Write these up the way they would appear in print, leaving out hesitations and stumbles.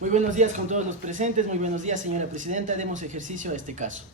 Muy buenos días con todos los presentes. Muy buenos días, señora presidenta. Demos ejercicio a este caso.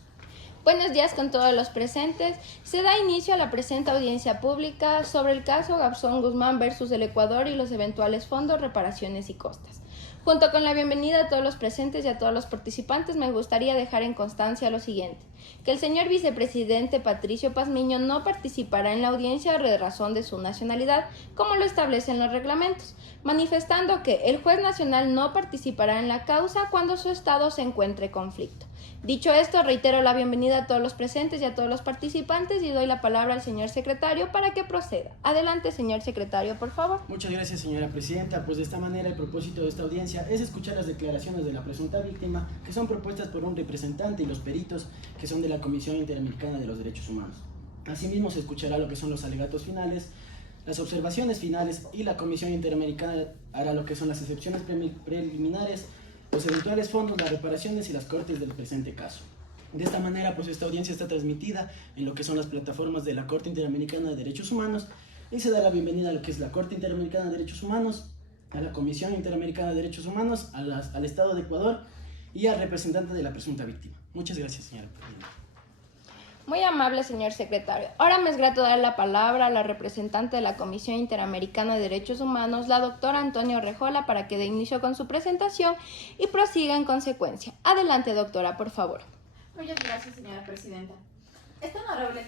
Buenos días con todos los presentes. Se da inicio a la presente audiencia pública sobre el caso Garzón Guzmán versus el Ecuador y los eventuales fondos, reparaciones y costas. Junto con la bienvenida a todos los presentes y a todos los participantes, me gustaría dejar en constancia lo siguiente: que el señor vicepresidente Patricio Pazmiño no participará en la audiencia de razón de su nacionalidad, como lo establecen los reglamentos, manifestando que el juez nacional no participará en la causa cuando su estado se encuentre en conflicto. Dicho esto, reitero la bienvenida a todos los presentes y a todos los participantes y doy la palabra al señor secretario para que proceda. Adelante, señor secretario, por favor. Muchas gracias, señora presidenta. Pues de esta manera el propósito de esta audiencia es escuchar las declaraciones de la presunta víctima, que son propuestas por un representante, y los peritos, que son de la Comisión Interamericana de los Derechos Humanos. Asimismo, se escuchará lo que son los alegatos finales, las observaciones finales, y la Comisión Interamericana hará lo que son las excepciones preliminares, los eventuales fondos, las reparaciones y las cortes del presente caso. De esta manera, pues esta audiencia está transmitida en lo que son las plataformas de la Corte Interamericana de Derechos Humanos, y se da la bienvenida a lo que es la Corte Interamericana de Derechos Humanos, a la Comisión Interamericana de Derechos Humanos, al Estado de Ecuador y al representante de la presunta víctima. Muchas gracias, señora presidenta. Muy amable, señor secretario. Ahora me es grato dar la palabra a la representante de la Comisión Interamericana de Derechos Humanos, la doctora Antonio Rejola, para que dé inicio con su presentación y prosiga en consecuencia. Adelante, doctora, por favor. Muchas gracias, señora presidenta. Esta honorable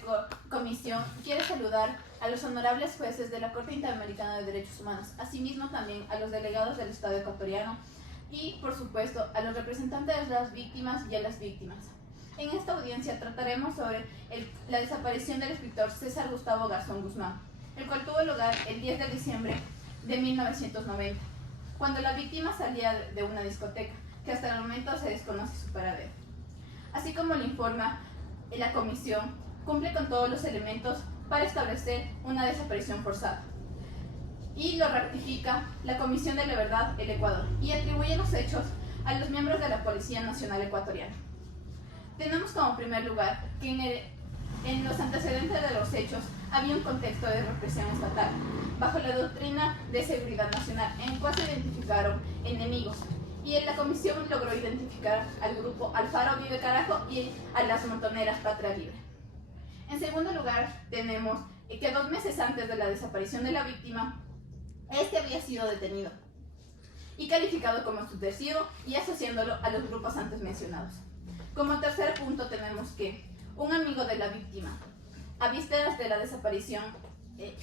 comisión quiere saludar a los honorables jueces de la Corte Interamericana de Derechos Humanos, asimismo también a los delegados del Estado ecuatoriano y, por supuesto, a los representantes de las víctimas y a las víctimas. En esta audiencia trataremos sobre la desaparición del escritor César Gustavo Garzón Guzmán, el cual tuvo lugar el 10 de diciembre de 1990, cuando la víctima salía de una discoteca, que hasta el momento se desconoce su paradero. Así como le informa la comisión, cumple con todos los elementos para establecer una desaparición forzada. Y lo ratifica la Comisión de la Verdad del Ecuador y atribuye los hechos a los miembros de la Policía Nacional Ecuatoriana. Tenemos como primer lugar que en los antecedentes de los hechos había un contexto de represión estatal, bajo la doctrina de seguridad nacional, en el cual se identificaron enemigos, y la comisión logró identificar al grupo Alfaro Vive Carajo y a las montoneras Patria Libre. En segundo lugar, tenemos que 2 meses antes de la desaparición de la víctima, este había sido detenido y calificado como subversivo y asociándolo a los grupos antes mencionados. Como tercer punto, tenemos que un amigo de la víctima, a vísperas de la desaparición de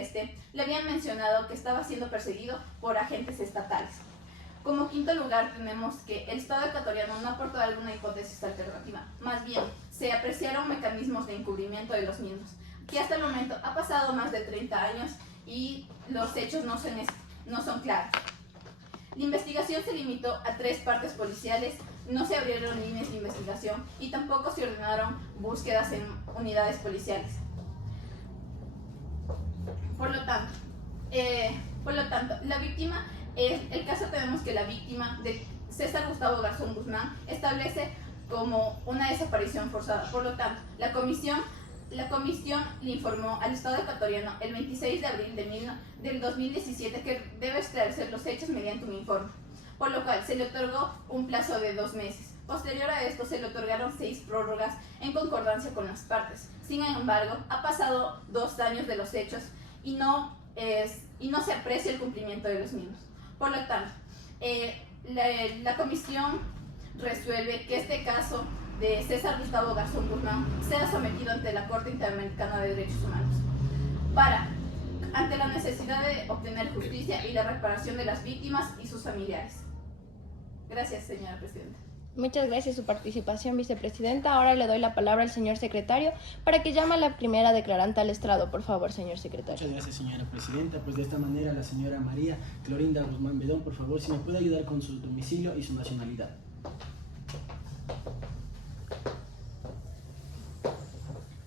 este, le habían mencionado que estaba siendo perseguido por agentes estatales. Como quinto lugar, tenemos que el Estado ecuatoriano no aportó alguna hipótesis alternativa, más bien se apreciaron mecanismos de encubrimiento de los mismos, que hasta el momento ha pasado más de 30 años y los hechos no son claros. La investigación se limitó a 3 partes policiales, no se abrieron líneas de investigación y tampoco se ordenaron búsquedas en unidades policiales. Por lo tanto, el caso tenemos que la víctima de César Gustavo Garzón Guzmán establece como una desaparición forzada. Por lo tanto, la comisión le informó al Estado ecuatoriano el 26 de abril del 2017 que debe esclarecer los hechos mediante un informe, por lo cual se le otorgó un plazo de 2 meses. Posterior a esto se le otorgaron 6 prórrogas en concordancia con las partes. Sin embargo, ha pasado 2 años de los hechos y no se aprecia el cumplimiento de los mismos. Por lo tanto, la comisión resuelve que este caso de César Gustavo Garzón Guzmán sea sometido ante la Corte Interamericana de Derechos Humanos ante la necesidad de obtener justicia y la reparación de las víctimas y sus familiares. Gracias, señora presidenta. Muchas gracias por su participación, vicepresidenta. Ahora le doy la palabra al señor secretario para que llame a la primera declarante al estrado. Por favor, señor secretario. Muchas gracias, señora presidenta. Pues de esta manera la señora María Clorinda Guzmán Bedón, por favor, si me puede ayudar con su domicilio y su nacionalidad.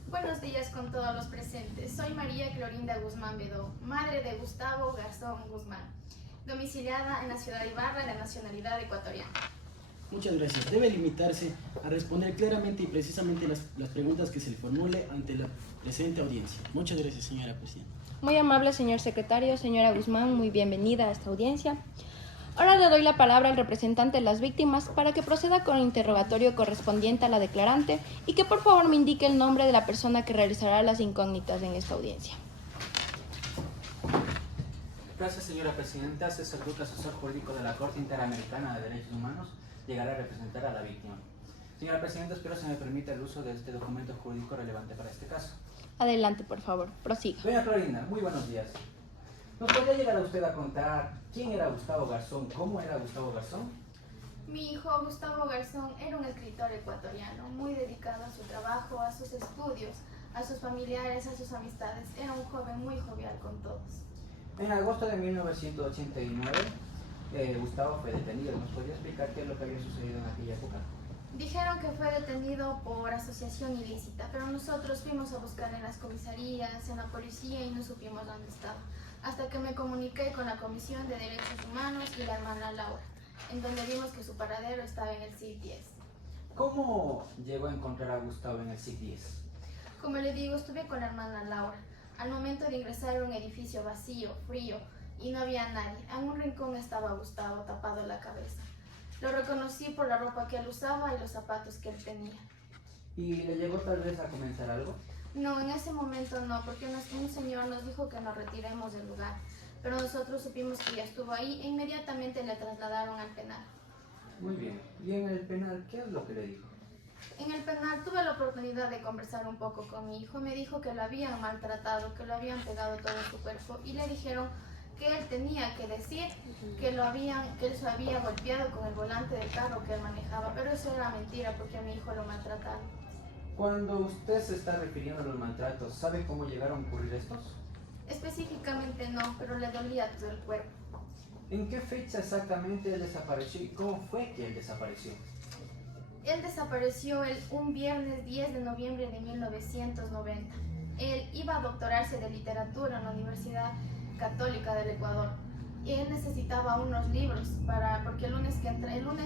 Buenos días con todos los presentes. Soy María Clorinda Guzmán Bedó, madre de Gustavo Garzón Guzmán, domiciliada en la ciudad de Ibarra, de nacionalidad ecuatoriana. Muchas gracias. Debe limitarse a responder claramente y precisamente las preguntas que se le formule ante la presente audiencia. Muchas gracias, señora presidenta. Muy amable, señor secretario. Señora Guzmán, muy bienvenida a esta audiencia. Ahora le doy la palabra al representante de las víctimas para que proceda con el interrogatorio correspondiente a la declarante y que por favor me indique el nombre de la persona que realizará las incógnitas en esta audiencia. Gracias, señora presidenta. César Duque, asesor jurídico de la Corte Interamericana de Derechos Humanos, llegará a representar a la víctima. Señora presidenta, espero se me permita el uso de este documento jurídico relevante para este caso. Adelante, por favor, prosiga. Doña Florinda, muy buenos días. ¿Nos podría llegar a usted a contar quién era Gustavo Garzón? ¿Cómo era Gustavo Garzón? Mi hijo Gustavo Garzón era un escritor ecuatoriano, muy dedicado a su trabajo, a sus estudios, a sus familiares, a sus amistades. Era un joven muy jovial con todos. En agosto de 1989, Gustavo fue detenido. ¿Nos podría explicar qué es lo que había sucedido en aquella época? Dijeron que fue detenido por asociación ilícita, pero nosotros fuimos a buscar en las comisarías, en la policía y no supimos dónde estaba. Hasta que me comuniqué con la Comisión de Derechos Humanos y la hermana Laura, en donde vimos que su paradero estaba en el SIC 10. ¿Cómo llegó a encontrar a Gustavo en el SIC 10? Como le digo, estuve con la hermana Laura. Al momento de ingresar a un edificio vacío, frío, y no había nadie. En un rincón estaba Gustavo tapado la cabeza. Lo reconocí por la ropa que él usaba y los zapatos que él tenía. ¿Y le llegó tal vez a comentar algo? No, en ese momento no, porque un señor nos dijo que nos retiremos del lugar. Pero nosotros supimos que ya estuvo ahí e inmediatamente le trasladaron al penal. Muy bien. ¿Y en el penal qué es lo que le dijo? En el penal tuve la oportunidad de conversar un poco con mi hijo. Me dijo que lo habían maltratado, que lo habían pegado todo su cuerpo y le dijeron que él tenía que decir que él se había golpeado con el volante del carro que él manejaba, pero eso era mentira porque a mi hijo lo maltrataron. Cuando usted se está refiriendo a los maltratos, ¿sabe cómo llegaron a ocurrir estos? Específicamente no, pero le dolía todo el cuerpo. ¿En qué fecha exactamente él desapareció y cómo fue que él desapareció? Él desapareció un viernes 10 de noviembre de 1990. Él iba a doctorarse de literatura en la Universidad Católica del Ecuador y él necesitaba unos libros porque el lunes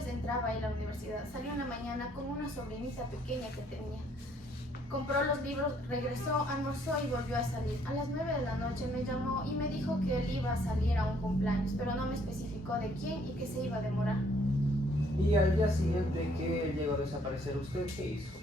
entraba ahí a la universidad. Salió en la mañana con una sobrinita pequeña que tenía. Compró los libros, regresó, almorzó y volvió a salir. A las 9 de la noche me llamó y me dijo que él iba a salir a un cumpleaños, pero no me especificó de quién y que se iba a demorar. Y al día siguiente que llegó a desaparecer, ¿usted qué hizo?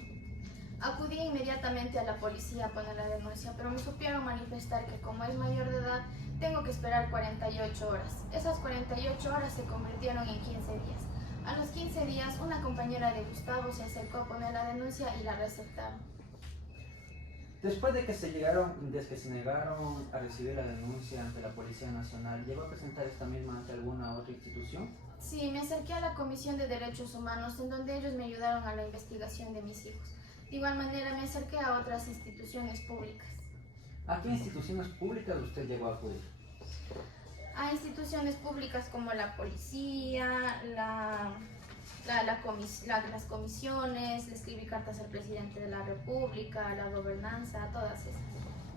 Acudí inmediatamente a la policía a poner la denuncia, pero me supieron manifestar que como es mayor de edad, tengo que esperar 48 horas. Esas 48 horas se convirtieron en 15 días. A los 15 días, una compañera de Gustavo se acercó a poner la denuncia y la receptaron. Después de que se negaron a recibir la denuncia ante la Policía Nacional, ¿llegó a presentar esta misma ante alguna otra institución? Sí, me acerqué a la Comisión de Derechos Humanos, en donde ellos me ayudaron a la investigación de mis hijos. De igual manera, me acerqué a otras instituciones públicas. ¿A qué instituciones públicas usted llegó a acudir? A instituciones públicas como la policía, las comisiones, le escribí cartas al presidente de la República, a la gobernanza, todas esas.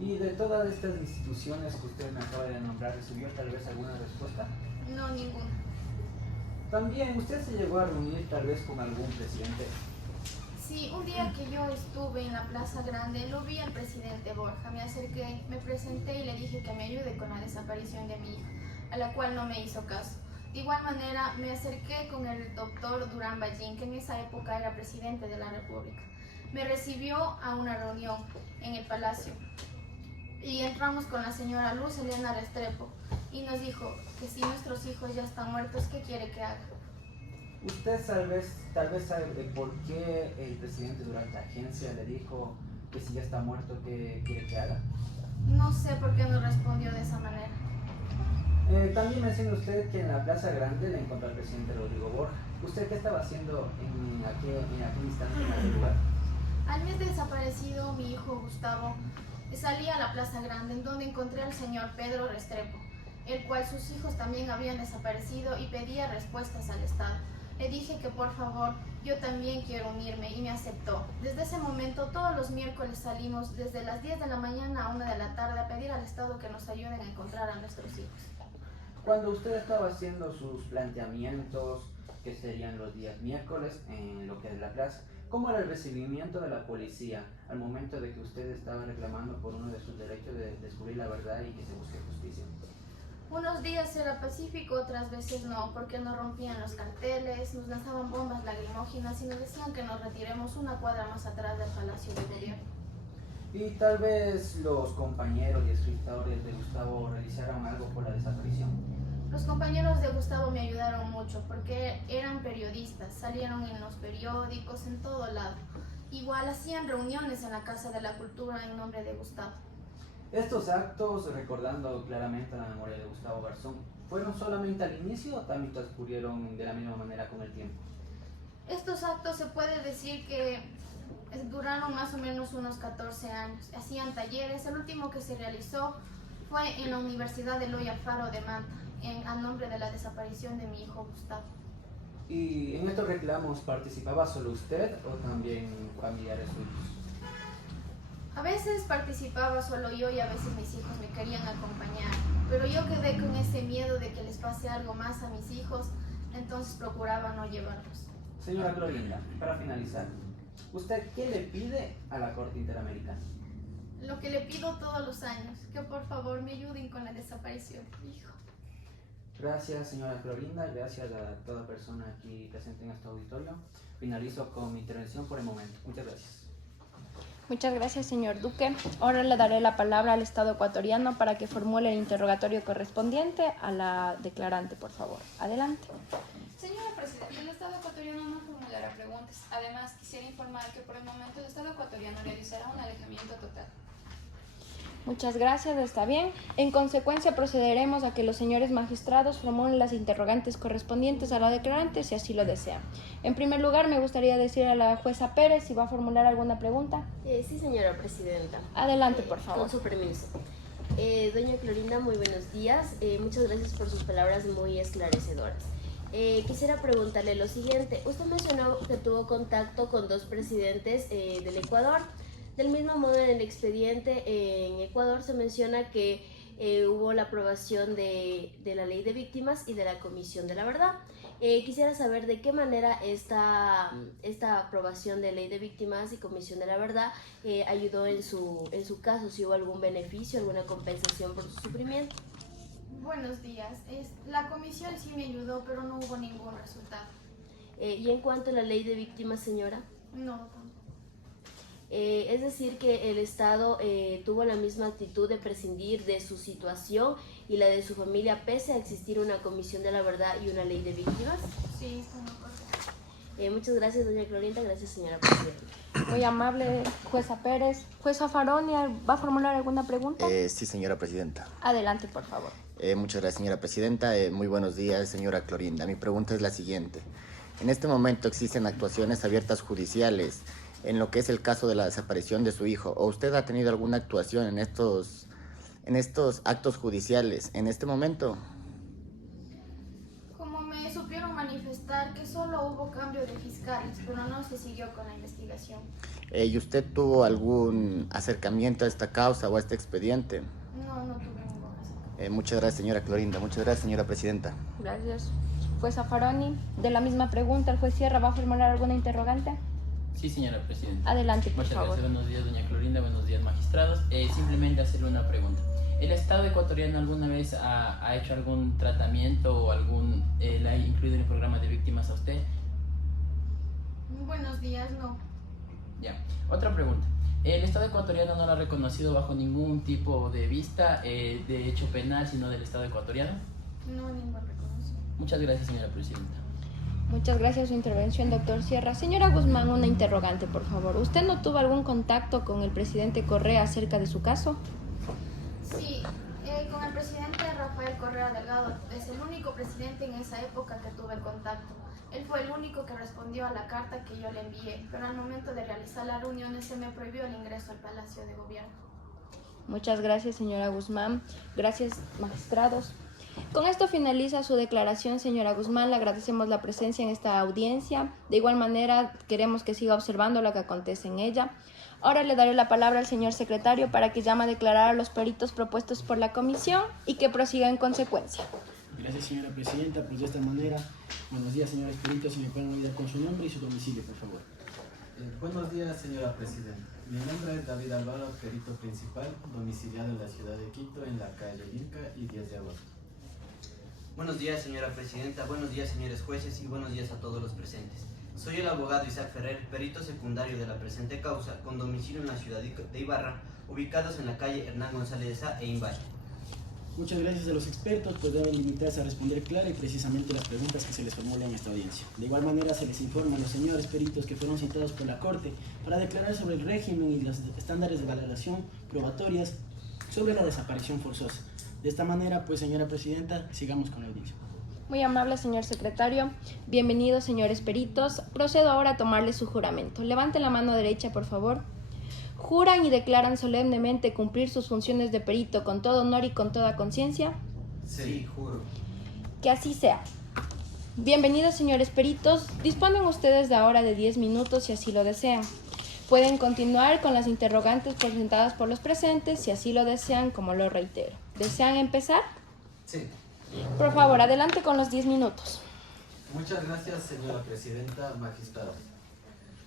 ¿Y de todas estas instituciones que usted me acaba de nombrar, recibió tal vez alguna respuesta? No, ninguna. También, ¿usted se llegó a reunir tal vez con algún presidente? Sí, un día que yo estuve en la Plaza Grande, lo vi al presidente Borja. Me acerqué, me presenté y le dije que me ayude con la desaparición de mi hija, a la cual no me hizo caso. De igual manera, me acerqué con el doctor Durán Ballín, que en esa época era presidente de la República. Me recibió a una reunión en el Palacio y entramos con la señora Luz Elena Restrepo y nos dijo que si nuestros hijos ya están muertos, ¿qué quiere que haga? ¿Usted tal vez sabe de por qué el presidente durante la agencia le dijo que si ya está muerto, ¿qué quiere que haga? No sé por qué nos respondió de esa manera. También menciona usted que en la Plaza Grande le encontró al presidente Rodrigo Borja. ¿Usted qué estaba haciendo en aquel instante en aquel lugar? Al mes de desaparecido, mi hijo Gustavo salí a la Plaza Grande, en donde encontré al señor Pedro Restrepo, el cual sus hijos también habían desaparecido y pedía respuestas al Estado. Le dije que por favor, yo también quiero unirme y me aceptó. Desde ese momento, todos los miércoles salimos desde las 10 de la mañana a 1 de la tarde a pedir al Estado que nos ayuden a encontrar a nuestros hijos. Cuando usted estaba haciendo sus planteamientos, que serían los días miércoles, en lo que es la clase, ¿cómo era el recibimiento de la policía al momento de que usted estaba reclamando por uno de sus derechos de descubrir la verdad y que se busque justicia? Unos días era pacífico, otras veces no, porque nos rompían los carteles, nos lanzaban bombas lacrimógenas y nos decían que nos retiremos una cuadra más atrás del Palacio de Gobierno. Y tal vez los compañeros y escritores de Gustavo realizaron algo por la desaparición. Los compañeros de Gustavo me ayudaron mucho porque eran periodistas, salieron en los periódicos, en todo lado. Igual hacían reuniones en la Casa de la Cultura en nombre de Gustavo. Estos actos, recordando claramente la memoria de Gustavo Garzón, ¿fueron solamente al inicio o también transcurrieron de la misma manera con el tiempo? Estos actos se puede decir que duraron más o menos unos 14 años. Hacían talleres, el último que se realizó fue en la Universidad Eloy Alfaro de Manta, a nombre de la desaparición de mi hijo Gustavo. ¿Y en estos reclamos participaba solo usted o también familiares suyos? A veces participaba solo yo y a veces mis hijos me querían acompañar, pero yo quedé con ese miedo de que les pase algo más a mis hijos, entonces procuraba no llevarlos. Señora Clorinda, para finalizar, ¿usted qué le pide a la Corte Interamericana? Lo que le pido todos los años, que por favor me ayuden con la desaparición de mi hijo. Gracias, señora Clorinda, gracias a toda persona aquí presente en este auditorio. Finalizo con mi intervención por el momento. Muchas gracias. Muchas gracias, señor Duque. Ahora le daré la palabra al Estado ecuatoriano para que formule el interrogatorio correspondiente a la declarante, por favor. Adelante. Señora Presidenta, el Estado ecuatoriano no formulará preguntas. Además, quisiera informar que por el momento el Estado ecuatoriano realizará un alejamiento total. Muchas gracias, está bien. En consecuencia, procederemos a que los señores magistrados formulen las interrogantes correspondientes a la declarante, si así lo desean. En primer lugar, me gustaría decir a la jueza Pérez si va a formular alguna pregunta. Sí, señora Presidenta. Adelante, por favor. Con su permiso. Doña Clorinda, muy buenos días. Muchas gracias por sus palabras muy esclarecedoras. Quisiera preguntarle lo siguiente. Usted mencionó que tuvo contacto con dos presidentes del Ecuador. Del mismo modo, en el expediente en Ecuador se menciona que hubo la aprobación de la ley de víctimas y de la comisión de la verdad. Quisiera saber de qué manera esta aprobación de ley de víctimas y comisión de la verdad ayudó en su caso, si hubo algún beneficio, alguna compensación por su sufrimiento. Buenos días. La comisión sí me ayudó, pero no hubo ningún resultado. Y en cuanto a la ley de víctimas, señora. No, tampoco. Es decir, que el Estado tuvo la misma actitud de prescindir de su situación y la de su familia, pese a existir una comisión de la verdad y una ley de víctimas. Sí, está muy correcto. Muchas gracias, doña Clorinda. Gracias, señora Presidenta. Muy amable, jueza Pérez. Jueza Faronia, ¿va a formular alguna pregunta? Sí, señora Presidenta. Adelante, por favor. Muchas gracias, señora Presidenta. Muy buenos días, señora Clorinda. Mi pregunta es la siguiente. En este momento existen actuaciones abiertas judiciales en lo que es el caso de la desaparición de su hijo. ¿O usted ha tenido alguna actuación en estos actos judiciales en este momento? Como me supieron manifestar que solo hubo cambio de fiscales, pero no se siguió con la investigación. ¿Y usted tuvo algún acercamiento a esta causa o a este expediente? No tuve ningún acercamiento. Muchas gracias, señora Clorinda. Muchas gracias, señora Presidenta. Gracias. Jueza Faroni, de la misma pregunta, ¿el juez Sierra va a formular alguna interrogante? Sí, señora Presidenta. Adelante, por Muchas favor. gracias. Buenos días, doña Clorinda. Buenos días, magistrados. Simplemente hacerle una pregunta. ¿El Estado ecuatoriano alguna vez ha hecho algún tratamiento o la ha incluido en el programa de víctimas a usted? Buenos días, no. Ya. Otra pregunta. El Estado ecuatoriano no lo ha reconocido bajo ningún tipo de vista de hecho penal, sino del Estado ecuatoriano. No, ningún reconocimiento. Muchas gracias, señora Presidenta. Muchas gracias por su intervención, doctor Sierra. Señora Guzmán, una interrogante, por favor. ¿Usted no tuvo algún contacto con el presidente Correa acerca de su caso? Sí, con el presidente Rafael Correa Delgado. Es el único presidente en esa época que tuve contacto. Él fue el único que respondió a la carta que yo le envié, pero al momento de realizar las reuniones se me prohibió el ingreso al Palacio de Gobierno. Muchas gracias, señora Guzmán. Gracias, magistrados. Con esto finaliza su declaración, señora Guzmán. Le agradecemos la presencia en esta audiencia. De igual manera, queremos que siga observando lo que acontece en ella. Ahora le daré la palabra al señor secretario para que llame a declarar a los peritos propuestos por la comisión y que prosiga en consecuencia. Gracias, señora presidenta. Pues de esta manera, buenos días, señores peritos, si me pueden ayudar con su nombre y su domicilio, por favor. Buenos días, señora presidenta. Mi nombre es David Alvaro, perito principal, domiciliado en la ciudad de Quito, en la calle Inca y 10 de agosto. Buenos días, señora presidenta, buenos días, señores jueces, y buenos días a todos los presentes. Soy el abogado Isaac Ferrer, perito secundario de la presente causa, con domicilio en la ciudad de Ibarra, ubicados en la calle Hernán González de Sá e Imbaya. Muchas gracias a los expertos, pues deben limitarse a responder clara y precisamente las preguntas que se les formulan en esta audiencia. De igual manera se les informa a los señores peritos que fueron citados por la Corte para declarar sobre el régimen y los estándares de valoración probatorias sobre la desaparición forzosa. De esta manera, pues señora presidenta, sigamos con la audiencia. Muy amable, señor secretario. Bienvenidos, señores peritos. Procedo ahora a tomarle su juramento. Levante la mano derecha, por favor. ¿Juran y declaran solemnemente cumplir sus funciones de perito con todo honor y con toda conciencia? Sí, juro. Que así sea. Bienvenidos, señores peritos. Disponen ustedes de ahora de 10 minutos si así lo desean. Pueden continuar con las interrogantes presentadas por los presentes si así lo desean, como lo reitero. ¿Desean empezar? Sí. Por favor, adelante con los 10 minutos. Muchas gracias, señora presidenta, magistrados.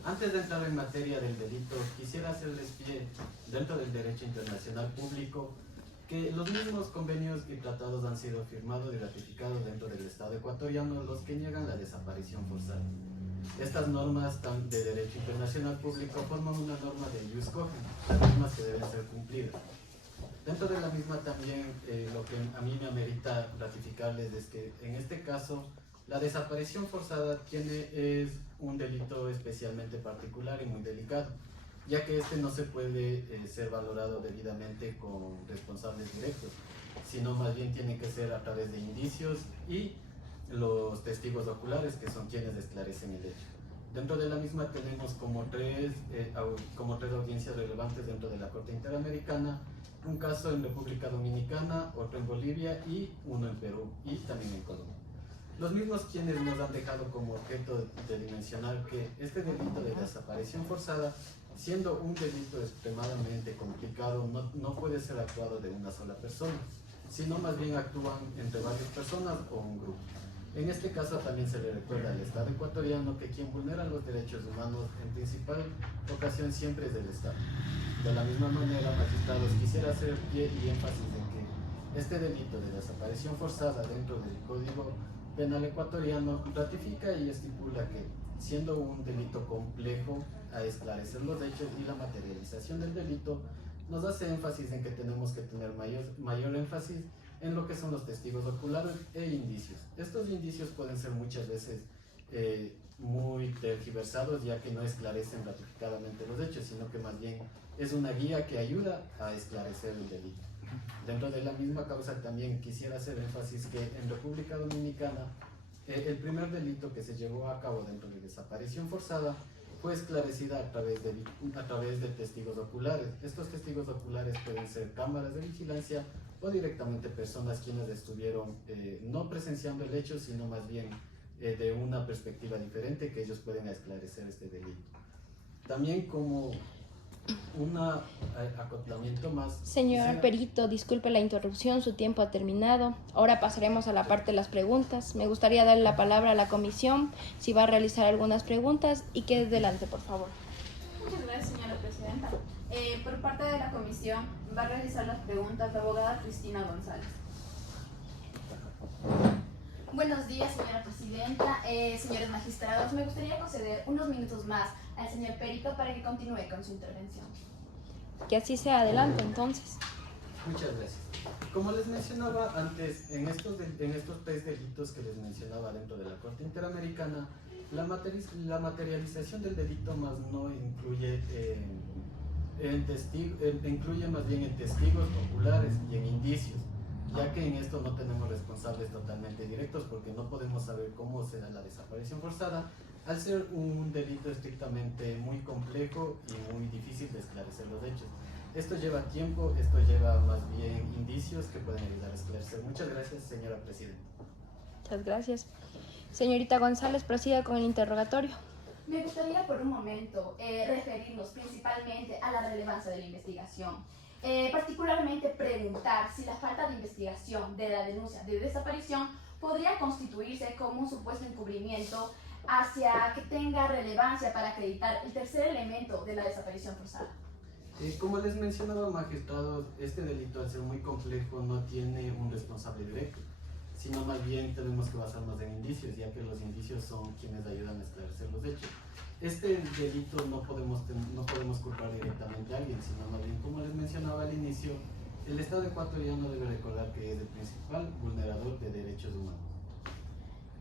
Antes de entrar en materia del delito, quisiera hacerles pie, dentro del derecho internacional público, que los mismos convenios y tratados han sido firmados y ratificados dentro del Estado ecuatoriano, los que niegan la desaparición forzada. Estas normas de derecho internacional público forman una norma de ius cogens, las mismas que deben ser cumplidas. Dentro de la misma también, lo que a mí me amerita ratificarles es que en este caso la desaparición forzada es un delito especialmente particular y muy delicado, ya que este no se puede ser valorado debidamente con responsables directos, sino más bien tiene que ser a través de indicios y los testigos oculares, que son quienes esclarecen el hecho. Dentro de la misma tenemos como tres audiencias relevantes dentro de la Corte Interamericana: un caso en República Dominicana, otro en Bolivia y uno en Perú y también en Colombia. Los mismos quienes nos han dejado como objeto de dimensionar que este delito de desaparición forzada, siendo un delito extremadamente complicado, no puede ser actuado de una sola persona, sino más bien actúan entre varias personas o un grupo. En este caso también se le recuerda al Estado ecuatoriano que quien vulnera los derechos humanos en principal ocasión siempre es el Estado. De la misma manera, magistrados, quisiera hacer pie y énfasis en que este delito de desaparición forzada dentro del Código Penal ecuatoriano ratifica y estipula que, siendo un delito complejo a esclarecer los hechos y la materialización del delito, nos hace énfasis en que tenemos que tener mayor énfasis en lo que son los testigos oculares e indicios. Estos indicios pueden ser muchas veces muy tergiversados, ya que no esclarecen ratificadamente los hechos, sino que más bien es una guía que ayuda a esclarecer el delito. Dentro de la misma causa también quisiera hacer énfasis que en República Dominicana el primer delito que se llevó a cabo dentro de desaparición forzada fue esclarecida a través de testigos oculares. Estos testigos oculares pueden ser cámaras de vigilancia o directamente personas quienes estuvieron no presenciando el hecho, sino más bien de una perspectiva diferente, que ellos pueden esclarecer este delito. También como un acoplamiento más... Señor perito, disculpe la interrupción, su tiempo ha terminado. Ahora pasaremos a la parte de las preguntas. Me gustaría darle la palabra a la comisión, si va a realizar algunas preguntas, y quede delante, por favor. Muchas gracias, señora presidenta. Por parte de la comisión va a realizar las preguntas la abogada Cristina González. Buenos días, señora presidenta, señores magistrados. Me gustaría conceder unos minutos más al señor perito para que continúe con su intervención. Que así sea, adelante entonces. Muchas gracias. Como les mencionaba antes, en estos tres delitos que les mencionaba dentro de la Corte Interamericana, la materialización del delito más no incluye incluye más bien en testigos oculares y en indicios, ya que en esto no tenemos responsables totalmente directos, porque no podemos saber cómo se da la desaparición forzada, al ser un delito estrictamente muy complejo y muy difícil de esclarecer los hechos. Esto lleva tiempo, esto lleva más bien indicios que pueden ayudar a esclarecer. Muchas gracias, señora presidenta. Muchas gracias. Señorita González, prosiga con el interrogatorio. Me gustaría por un momento referirnos principalmente a la relevancia de la investigación. Particularmente preguntar si la falta de investigación de la denuncia de desaparición podría constituirse como un supuesto encubrimiento hacia que tenga relevancia para acreditar el tercer elemento de la desaparición forzada. Como les mencionaba, magistrados, este delito, al ser muy complejo, no tiene un responsable directo, sino más bien tenemos que basarnos en indicios, ya que los indicios son quienes ayudan a esclarecer los hechos. Este delito no podemos culpar directamente a alguien, sino más bien, como les mencionaba al inicio, el Estado ecuatoriano debe recordar que es el principal vulnerador de derechos humanos.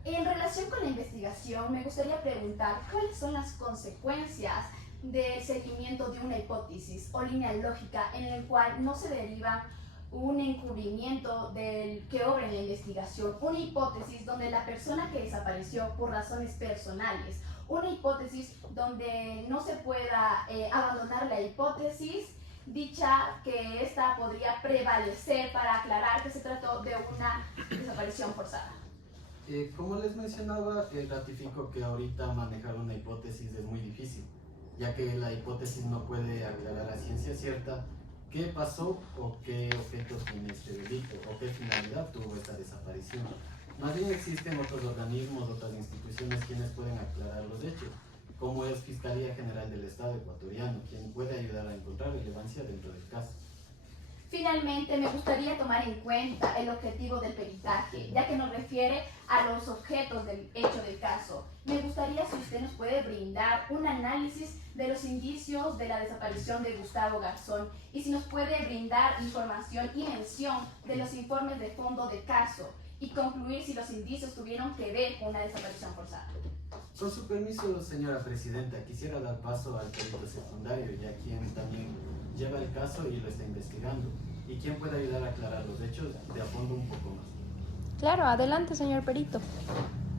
En relación con la investigación, me gustaría preguntar cuáles son las consecuencias del seguimiento de una hipótesis o línea lógica en el cual no se deriva un encubrimiento del que obra en la investigación, una hipótesis donde la persona que desapareció por razones personales, una hipótesis donde no se pueda abandonar la hipótesis, dicha que esta podría prevalecer para aclarar que se trató de una desaparición forzada. Como les mencionaba, ratifico que ahorita manejar una hipótesis es muy difícil, ya que la hipótesis no puede aclarar a ciencia cierta qué pasó o qué objetos tiene este delito o qué finalidad tuvo esta desaparición. Más bien existen otros organismos, otras instituciones quienes pueden aclarar los hechos, como es Fiscalía General del Estado ecuatoriano, quien puede ayudar a encontrar relevancia dentro del caso. Finalmente, me gustaría tomar en cuenta el objetivo del peritaje, ya que nos refiere a los objetos del hecho del caso. Me gustaría si usted nos puede brindar un análisis de los indicios de la desaparición de Gustavo Garzón y si nos puede brindar información y mención de los informes de fondo de caso y concluir si los indicios tuvieron que ver con una desaparición forzada. Con su permiso, señora presidenta, quisiera dar paso al perito secundario, ya quien también lleva el caso y lo está investigando, y quien puede ayudar a aclarar los hechos de a fondo un poco más. Claro, adelante, señor perito.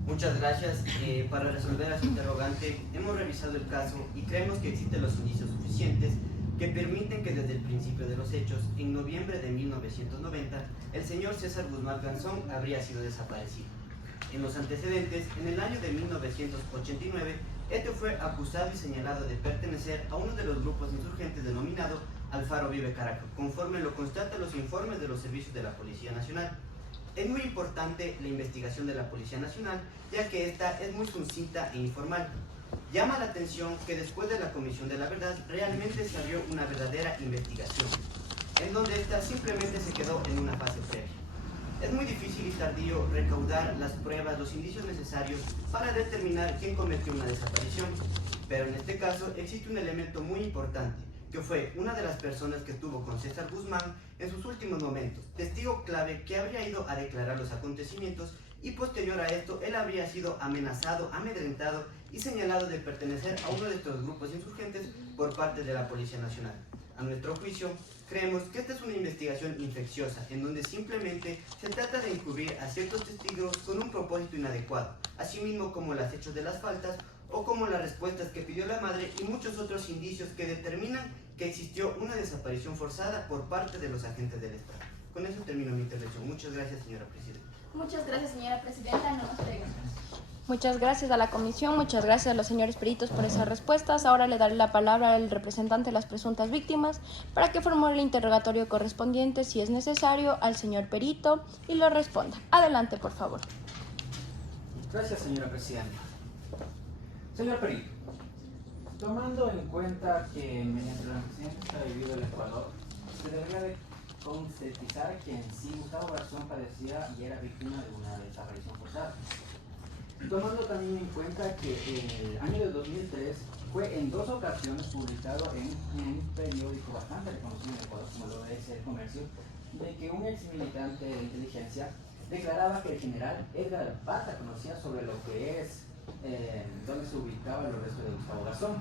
Muchas gracias. Para resolver a su interrogante, hemos revisado el caso y creemos que existen los indicios suficientes que permiten que desde el principio de los hechos, en noviembre de 1990, el señor César Guzmán Garzón habría sido desaparecido. En los antecedentes, en el año de 1989, este fue acusado y señalado de pertenecer a uno de los grupos insurgentes denominado Alfaro Vive Caracas, conforme lo constatan los informes de los servicios de la Policía Nacional. Es muy importante la investigación de la Policía Nacional, ya que esta es muy sucinta e informal. Llama la atención que después de la Comisión de la Verdad realmente se abrió una verdadera investigación, en donde esta simplemente se quedó en una fase previa. Es muy difícil y tardío recaudar las pruebas, los indicios necesarios para determinar quién cometió una desaparición, pero en este caso existe un elemento muy importante, que fue una de las personas que estuvo con César Guzmán en sus últimos momentos, testigo clave que habría ido a declarar los acontecimientos y posterior a esto él habría sido amenazado, amedrentado y señalado de pertenecer a uno de estos grupos insurgentes por parte de la Policía Nacional. A nuestro juicio, creemos que esta es una investigación infecciosa, en donde simplemente se trata de encubrir a ciertos testigos con un propósito inadecuado, asimismo como los hechos de las faltas o como las respuestas que pidió la madre y muchos otros indicios que determinan que existió una desaparición forzada por parte de los agentes del Estado. Con eso termino mi intervención. Muchas gracias, señora presidenta. Muchas gracias, señora presidenta. No nos preguntas. Muchas gracias a la comisión, muchas gracias a los señores peritos por esas respuestas. Ahora le daré la palabra al representante de las presuntas víctimas para que formule el interrogatorio correspondiente, si es necesario, al señor perito y lo responda. Adelante, por favor. Gracias, señora presidenta. Señor perito, tomando en cuenta que mediante la antecedentes que ha vivido el Ecuador, se debería de conceptualizar que en sí Gustavo Garzón padecía y era víctima de una desaparición forzada. Tomando también en cuenta que el año de 2003 fue en 2 ocasiones publicado en un periódico bastante reconocido en Ecuador, como lo es El Comercio, de que un ex militante de inteligencia declaraba que el general Edgar Bata conocía sobre lo que es dónde se ubicaba los restos de Gustavo Garzón.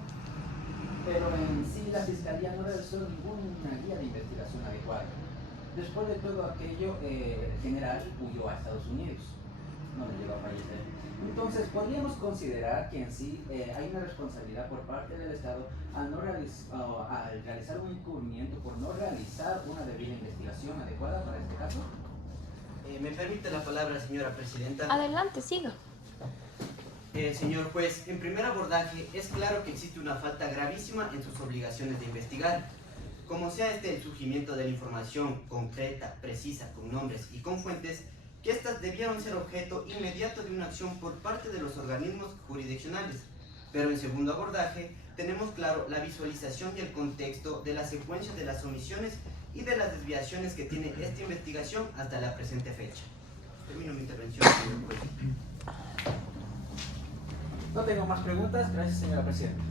Pero en sí la Fiscalía no realizó ninguna guía de investigación adecuada. Después de todo aquello, el general huyó a Estados Unidos, donde llegó a fallecer. Entonces, podríamos considerar que en sí hay una responsabilidad por parte del Estado al realizar un encubrimiento por no realizar una debida investigación adecuada para este caso. ¿Me permite la palabra, señora presidenta? Adelante, siga. Señor juez, en primer abordaje es claro que existe una falta gravísima en sus obligaciones de investigar. como sea el surgimiento de la información concreta, precisa, con nombres y con fuentes, que éstas debieron ser objeto inmediato de una acción por parte de los organismos jurisdiccionales. Pero en segundo abordaje, tenemos claro la visualización y el contexto de la secuencia de las omisiones y de las desviaciones que tiene esta investigación hasta la presente fecha. Termino mi intervención, señor juez. No tengo más preguntas. Gracias, señora presidenta.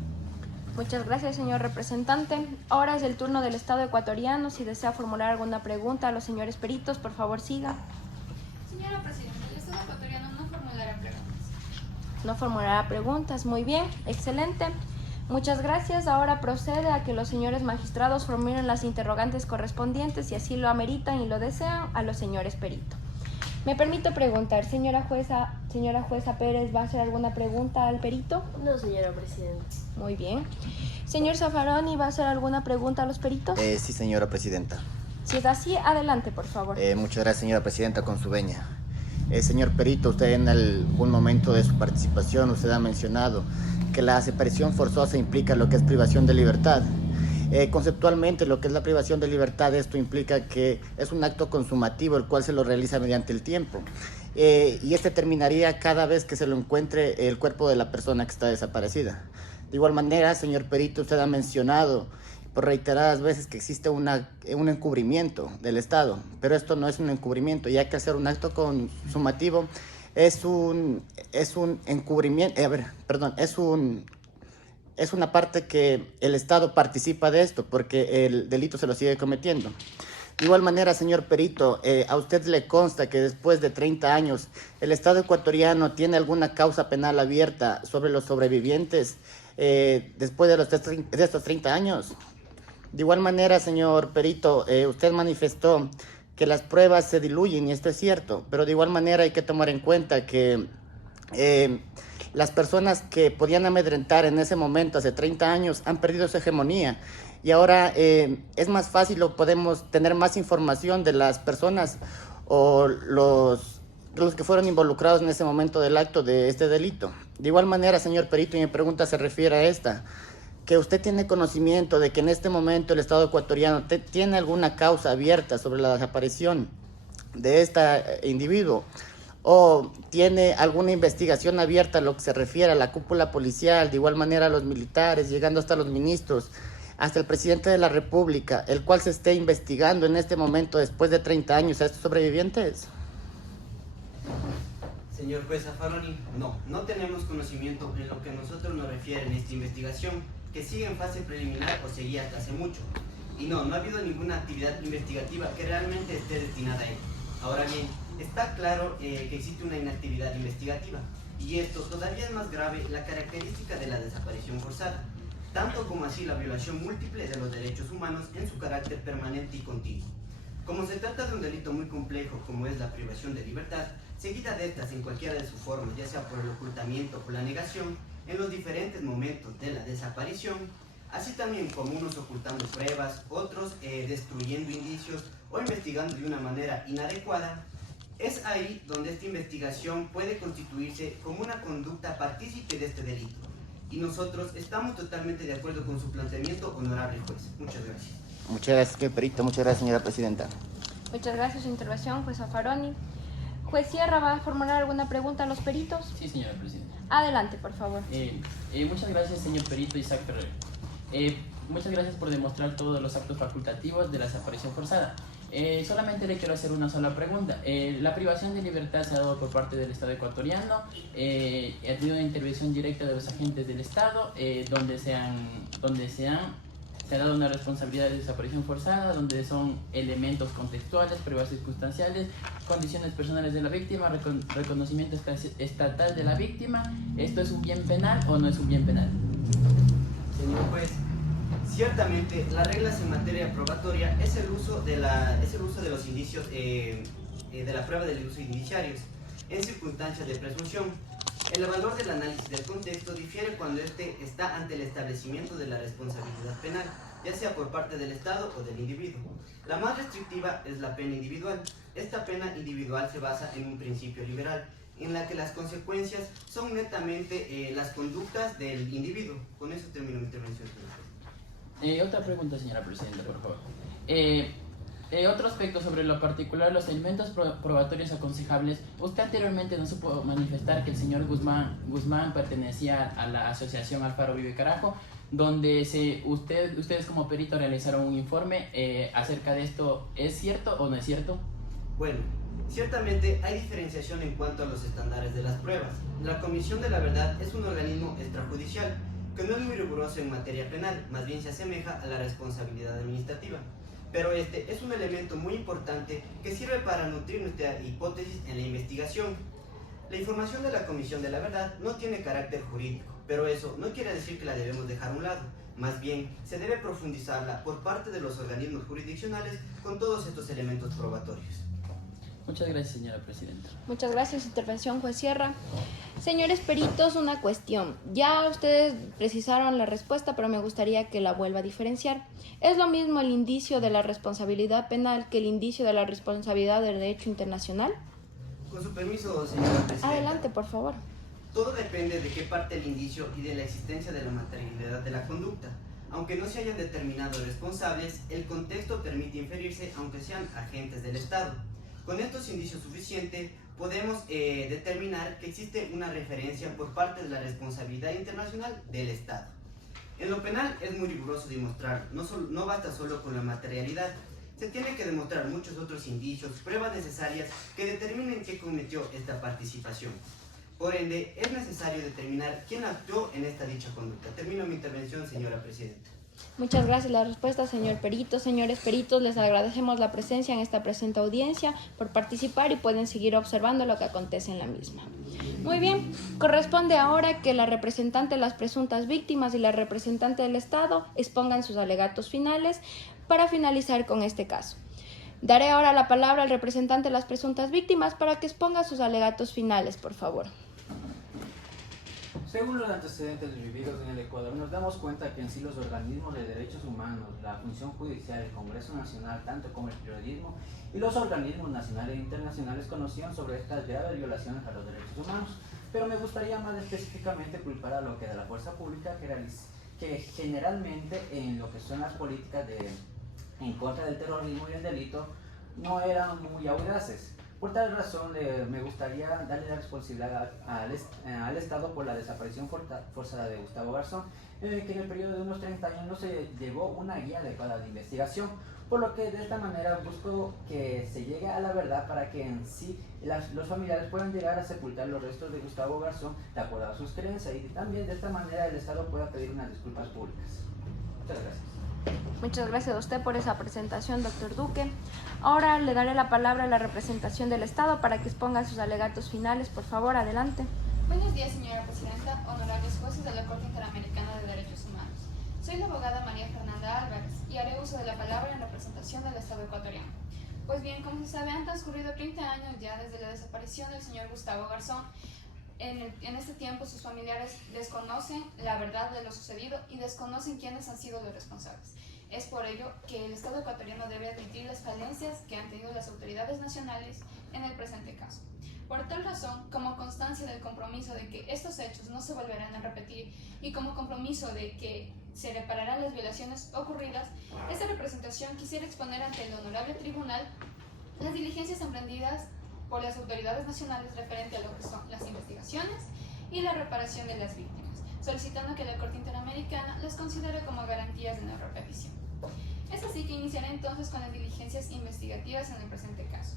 Muchas gracias, señor representante. Ahora es el turno del Estado ecuatoriano. Si desea formular alguna pregunta a los señores peritos, por favor siga. Señora presidenta, el Estado ecuatoriano no formulará preguntas. No formulará preguntas. Muy bien, excelente. Muchas gracias. Ahora procede a que los señores magistrados formulen las interrogantes correspondientes, si así lo ameritan y lo desean, a los señores peritos. Me permito preguntar, señora jueza Pérez, ¿va a hacer alguna pregunta al perito? No, señora presidenta. Muy bien. Señor Zaffaroni, ¿va a hacer alguna pregunta a los peritos? Sí, señora presidenta. Si es así, adelante, por favor. Muchas gracias, señora presidenta, con su veña. Señor perito, usted en algún momento de su participación, usted ha mencionado que la desaparición forzosa implica lo que es privación de libertad. Conceptualmente, lo que es la privación de libertad, esto implica que es un acto consumativo, el cual se lo realiza mediante el tiempo. Y este terminaría cada vez que se lo encuentre el cuerpo de la persona que está desaparecida. De igual manera, señor perito, usted ha mencionado por reiteradas veces que existe un encubrimiento del Estado, pero esto no es un encubrimiento, ya que hacer un acto consumativo es un encubrimiento, es una parte que el Estado participa de esto, porque el delito se lo sigue cometiendo. De igual manera, señor perito, ¿a usted le consta que después de 30 años el Estado ecuatoriano tiene alguna causa penal abierta sobre los sobrevivientes después de estos 30 años? De igual manera, señor perito, usted manifestó que las pruebas se diluyen, y esto es cierto, pero de igual manera hay que tomar en cuenta que las personas que podían amedrentar en ese momento, hace 30 años, han perdido su hegemonía. Y ahora es más fácil o podemos tener más información de las personas o los que fueron involucrados en ese momento del acto de este delito. De igual manera, señor perito, y mi pregunta se refiere a esta, que usted tiene conocimiento de que en este momento el Estado ecuatoriano tiene alguna causa abierta sobre la desaparición de este individuo, o tiene alguna investigación abierta a lo que se refiere a la cúpula policial, de igual manera a los militares, llegando hasta los ministros, hasta el presidente de la República, el cual se esté investigando en este momento, después de 30 años, a estos sobrevivientes? Señor juez Zaffaroni, no tenemos conocimiento en lo que a nosotros nos refiere en esta investigación, que sigue en fase preliminar o seguía hasta hace mucho. Y no ha habido ninguna actividad investigativa que realmente esté destinada a ello. Ahora bien, está claro que existe una inactividad investigativa, y esto todavía es más grave la característica de la desaparición forzada, tanto como así la violación múltiple de los derechos humanos en su carácter permanente y continuo. Como se trata de un delito muy complejo como es la privación de libertad, seguida de estas en cualquiera de sus formas, ya sea por el ocultamiento o la negación, en los diferentes momentos de la desaparición, así también como unos ocultando pruebas, otros destruyendo indicios o investigando de una manera inadecuada, es ahí donde esta investigación puede constituirse como una conducta partícipe de este delito. Y nosotros estamos totalmente de acuerdo con su planteamiento, honorable juez. Muchas gracias. Muchas gracias, señor perito. Muchas gracias, señora presidenta. Muchas gracias por su intervención, juez Zaffaroni. Juez Sierra, ¿va a formular alguna pregunta a los peritos? Sí, señora presidenta. Adelante, por favor. Muchas gracias, señor perito Isaac Ferrer. Muchas gracias por demostrar todos los actos facultativos de la desaparición forzada. Solamente le quiero hacer una sola pregunta. La privación de libertad se ha dado por parte del Estado ecuatoriano, ha tenido una intervención directa de los agentes del Estado, donde se ha dado una responsabilidad de desaparición forzada, donde son elementos contextuales, pruebas circunstanciales, condiciones personales de la víctima, reconocimiento estatal de la víctima. ¿Esto es un bien penal o no es un bien penal? Señor juez, ciertamente las reglas en materia probatoria es el uso de los indicios, de la prueba de los indiciarios en circunstancias de presunción. El valor del análisis del contexto difiere cuando éste está ante el establecimiento de la responsabilidad penal, ya sea por parte del Estado o del individuo. La más restrictiva es la pena individual. Esta pena individual se basa en un principio liberal, en la que las consecuencias son netamente las conductas del individuo. Con eso termino mi intervención. Otra pregunta, señora Presidenta, por favor. Otro aspecto sobre lo particular, los elementos probatorios aconsejables. Usted anteriormente no supo manifestar que el señor Guzmán pertenecía a la asociación Alfaro Vive Carajo, donde ustedes como perito realizaron un informe acerca de esto. ¿Es cierto o no es cierto? Bueno, ciertamente hay diferenciación en cuanto a los estándares de las pruebas. La Comisión de la Verdad es un organismo extrajudicial que no es muy riguroso en materia penal, más bien se asemeja a la responsabilidad administrativa. Pero este es un elemento muy importante que sirve para nutrir nuestra hipótesis en la investigación. La información de la Comisión de la Verdad no tiene carácter jurídico, pero eso no quiere decir que la debemos dejar a un lado. Más bien, se debe profundizarla por parte de los organismos jurisdiccionales con todos estos elementos probatorios. Muchas gracias, señora Presidenta. Muchas gracias. Intervención, juez Sierra. Señores peritos, una cuestión. Ya ustedes precisaron la respuesta, pero me gustaría que la vuelva a diferenciar. ¿Es lo mismo el indicio de la responsabilidad penal que el indicio de la responsabilidad del derecho internacional? Con su permiso, señora Presidenta. Adelante, por favor. Todo depende de qué parte el indicio y de la existencia de la materialidad de la conducta. Aunque no se hayan determinado responsables, el contexto permite inferirse aunque sean agentes del Estado. Con estos indicios suficientes, podemos determinar que existe una referencia por parte de la responsabilidad internacional del Estado. En lo penal es muy riguroso demostrar, no basta solo con la materialidad, se tiene que demostrar muchos otros indicios, pruebas necesarias que determinen qué cometió esta participación. Por ende, es necesario determinar quién actuó en esta dicha conducta. Termino mi intervención, señora Presidenta. Muchas gracias la respuesta, señor perito. Señores peritos, les agradecemos la presencia en esta presente audiencia por participar y pueden seguir observando lo que acontece en la misma. Muy bien, corresponde ahora que la representante de las presuntas víctimas y la representante del Estado expongan sus alegatos finales para finalizar con este caso. Daré ahora la palabra al representante de las presuntas víctimas para que exponga sus alegatos finales, por favor. Según los antecedentes vividos en el Ecuador, nos damos cuenta que en sí los organismos de derechos humanos, la función judicial, el Congreso Nacional, tanto como el periodismo y los organismos nacionales e internacionales conocían sobre estas graves violaciones a los derechos humanos. Pero me gustaría más específicamente culpar a lo que de la fuerza pública que generalmente en lo que son las políticas en contra del terrorismo y el delito no eran muy audaces. Por tal razón, me gustaría darle la responsabilidad al Estado por la desaparición forzada de Gustavo Garzón, que en el periodo de unos 30 años no se llevó una guía adecuada de investigación, por lo que de esta manera busco que se llegue a la verdad para que en sí los familiares puedan llegar a sepultar los restos de Gustavo Garzón de acuerdo a sus creencias y también de esta manera el Estado pueda pedir unas disculpas públicas. Muchas gracias. Muchas gracias a usted por esa presentación, doctor Duque. Ahora le daré la palabra a la representación del Estado para que exponga sus alegatos finales. Por favor, adelante. Buenos días, señora Presidenta, honorables jueces de la Corte Interamericana de Derechos Humanos. Soy la abogada María Fernanda Álvarez y haré uso de la palabra en representación del Estado ecuatoriano. Pues bien, como se sabe, han transcurrido 30 años ya desde la desaparición del señor Gustavo Garzón. En este tiempo sus familiares desconocen la verdad de lo sucedido y desconocen quiénes han sido los responsables. Es por ello que el Estado ecuatoriano debe admitir las falencias que han tenido las autoridades nacionales en el presente caso. Por tal razón, como constancia del compromiso de que estos hechos no se volverán a repetir y como compromiso de que se repararán las violaciones ocurridas, esta representación quisiera exponer ante el honorable tribunal las diligencias emprendidas por las autoridades nacionales referente a lo que son las investigaciones y la reparación de las víctimas, solicitando que la Corte Interamericana las considere como garantías de no repetición. Es así que iniciaré entonces con las diligencias investigativas en el presente caso.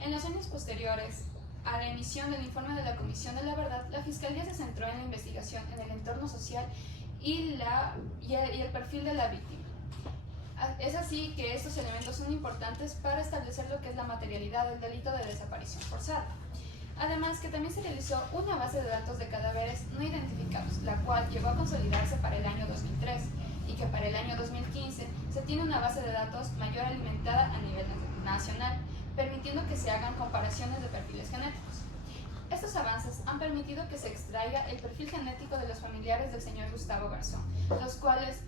En los años posteriores a la emisión del informe de la Comisión de la Verdad, la Fiscalía se centró en la investigación en el entorno social y el perfil de la víctima. Es así que estos elementos son importantes para establecer lo que es la materialidad del delito de desaparición forzada. Además, que también se realizó una base de datos de cadáveres no identificados, la cual llegó a consolidarse para el año 2003 y que para el año 2015 se tiene una base de datos mayor alimentada a nivel nacional, permitiendo que se hagan comparaciones de perfiles genéticos. Estos avances han permitido que se extraiga el perfil genético de los familiares del señor Gustavo Garzón, los cuales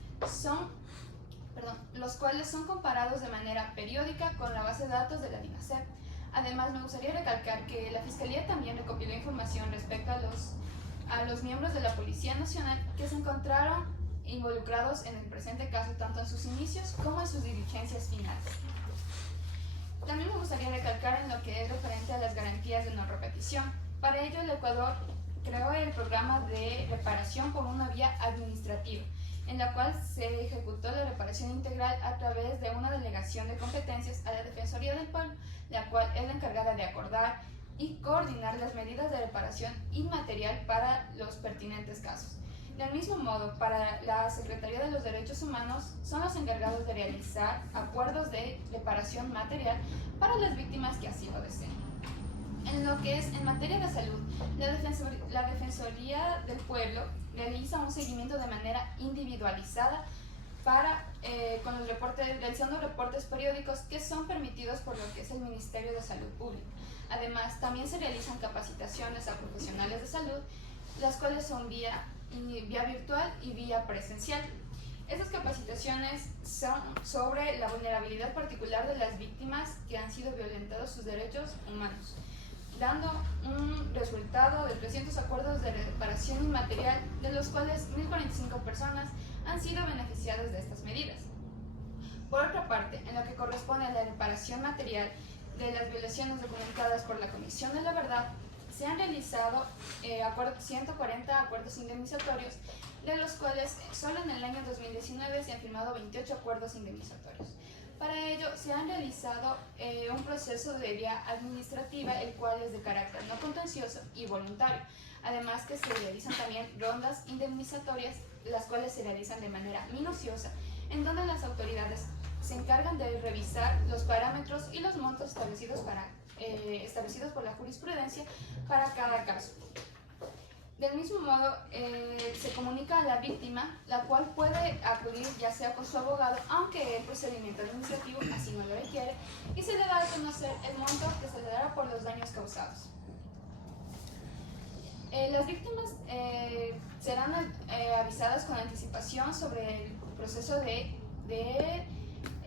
son comparados de manera periódica con la base de datos de la DINASEP. Además, me gustaría recalcar que la Fiscalía también recopiló información respecto a los miembros de la Policía Nacional que se encontraron involucrados en el presente caso, tanto en sus inicios como en sus diligencias finales. También me gustaría recalcar en lo que es referente a las garantías de no repetición. Para ello, el Ecuador creó el programa de reparación por una vía administrativa, en la cual se ejecutó la reparación integral a través de una delegación de competencias a la Defensoría del Pueblo, la cual es la encargada de acordar y coordinar las medidas de reparación inmaterial para los pertinentes casos. Del mismo modo, para la Secretaría de los Derechos Humanos son los encargados de realizar acuerdos de reparación material para las víctimas que así lo deseen. En lo que es en materia de salud, la Defensoría del Pueblo realiza un seguimiento de manera individualizada con los realizando reportes periódicos que son permitidos por lo que es el Ministerio de Salud Pública. Además, también se realizan capacitaciones a profesionales de salud, las cuales son vía virtual y vía presencial. Estas capacitaciones son sobre la vulnerabilidad particular de las víctimas que han sido violentados sus derechos humanos, dando un resultado de 300 acuerdos de reparación inmaterial, de los cuales 1.045 personas han sido beneficiadas de estas medidas. Por otra parte, en lo que corresponde a la reparación material de las violaciones documentadas por la Comisión de la Verdad, se han realizado 140 acuerdos indemnizatorios, de los cuales solo en el año 2019 se han firmado 28 acuerdos indemnizatorios. Para ello se han realizado un proceso de vía administrativa, el cual es de carácter no contencioso y voluntario. Además que se realizan también rondas indemnizatorias, las cuales se realizan de manera minuciosa, en donde las autoridades se encargan de revisar los parámetros y los montos establecidos por la jurisprudencia para cada caso. Del mismo modo, se comunica a la víctima, la cual puede acudir ya sea con su abogado, aunque el procedimiento administrativo así no lo requiere, y se le da a conocer el monto que se le dará por los daños causados. Las víctimas serán avisadas con anticipación sobre el proceso de